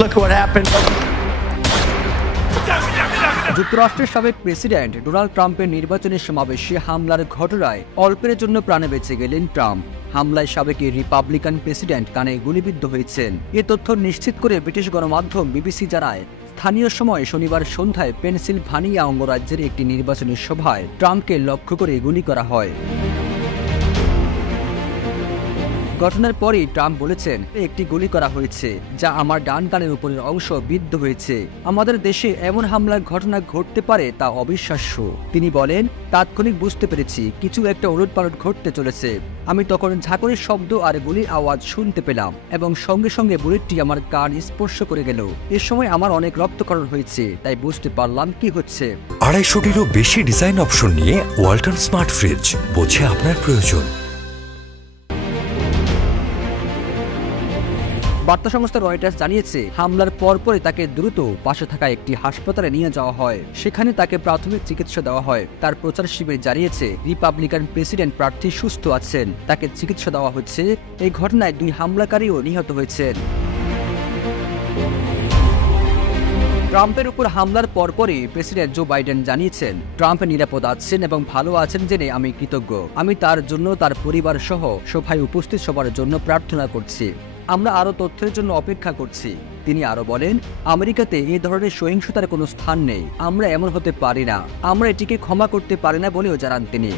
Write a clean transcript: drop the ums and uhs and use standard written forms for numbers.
Look what happened. যুক্তরাষ্ট্রের সাবেক president Donald ট্রাম্পের নির্বাচনী সমাবেশে হামলার ঘটনায় অল্পের জন্য প্রাণে বেঁচে গেলেন ট্রাম্প। হামলায় সাবেক রিপাবলিকান প্রেসিডেন্ট কানে গুলিবিদ্ধ হয়েছেন। এ তথ্য নিশ্চিত করে ব্রিটিশ গণমাধ্যম বিবিসি জানায়, স্থানীয় সময় শনিবার সন্ধ্যায় পেনসিলভানিয়া অঙ্গরাজ্যের একটি নির্বাচনী সভায় ট্রাম্পকে লক্ষ্য করে গুলি করা হয়। ঘটনার পরই ট্রাম্প বলেছেন, একটি গুলি করা হয়েছে যা আমার ডান কানের উপরের অংশ বিদ্ধ হয়েছে। আমাদের দেশে এমন হামলার ঘটনা ঘটতে পারে তা অবিশ্বাস্য। তিনি বলেন, তাৎক্ষণিক বুঝতে পেরেছি কিছু একটা ওলটপালট ঘটতে চলেছে। আমি তখন ঝাঁকুনির শব্দ আর গুলির আওয়াজ শুনতে পেলাম এবং সঙ্গে সঙ্গে বুলেটটি আমার কান স্পর্শ করে গেল। এ সময় আমার অনেক রক্তক্ষরণ হয়েছে, তাই বুঝতে পারলাম কি হচ্ছে। 250-টিরও বেশি ডিজাইন অপশন নিয়ে ওয়ালটন স্মার্ট ফ্রিজ, বোঝে আপনার প্রয়োজন। বার্তা সংস্থা রয়টার্স জানিয়েছে, হামলার পরপরই তাকে দ্রুত পাশে থাকা একটি হাসপাতালে নিয়ে যাওয়া হয়। সেখানে তাকে প্রাথমিক চিকিৎসা দেওয়া হয়। তার প্রচার শিবির জানিয়েছে, রিপাবলিকান প্রেসিডেন্ট প্রার্থী সুস্থ আছেন, তাকে চিকিৎসা দেওয়া হচ্ছে। এই ঘটনায় 2 হামলাকারীও নিহত হয়েছেন। ট্রাম্পের উপর হামলার পরপরই প্রেসিডেন্ট জো বাইডেন জানিয়েছেন, ট্রাম্প নিরাপদ আছেন এবং ভালো আছেন জেনে আমি কৃতজ্ঞ। আমি তার জন্য, তার পরিবার সহ সভায় উপস্থিত সবার জন্য প্রার্থনা করছি। আমরা আরও তথ্যের জন্য অপেক্ষা করছি। তিনি আরও বলেন, আমেরিকাতে এই ধরনের সহিংসতার কোনো স্থান নেই। আমরা এমন হতে পারি না। আমরা এটিকে ক্ষমা করতে পারি না বলেও জানান তিনি।